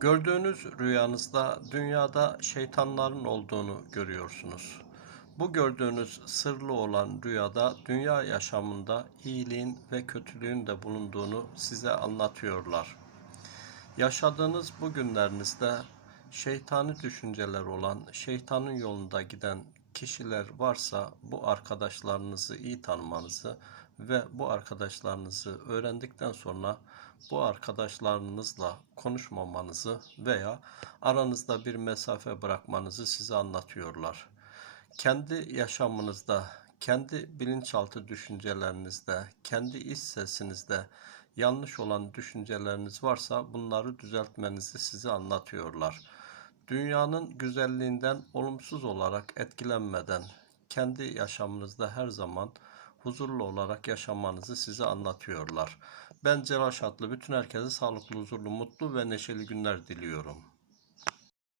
Gördüğünüz rüyanızda dünyada şeytanların olduğunu görüyorsunuz. Bu gördüğünüz sırlı olan rüyada dünya yaşamında iyiliğin ve kötülüğün de bulunduğunu size anlatıyorlar. Yaşadığınız bu günlerinizde şeytani düşünceler olan, şeytanın yolunda giden kişiler varsa bu arkadaşlarınızı iyi tanımanızı ve bu arkadaşlarınızı öğrendikten sonra bu arkadaşlarınızla konuşmamanızı veya aranızda bir mesafe bırakmanızı size anlatıyorlar. Kendi yaşamınızda, kendi bilinçaltı düşüncelerinizde, kendi iç sesinizde yanlış olan düşünceleriniz varsa bunları düzeltmenizi size anlatıyorlar. Dünyanın güzelliğinden olumsuz olarak etkilenmeden kendi yaşamınızda her zaman huzurlu olarak yaşamanızı size anlatıyorlar. Ben Celal Şatlı bütün herkese sağlıklı, huzurlu, mutlu ve neşeli günler diliyorum.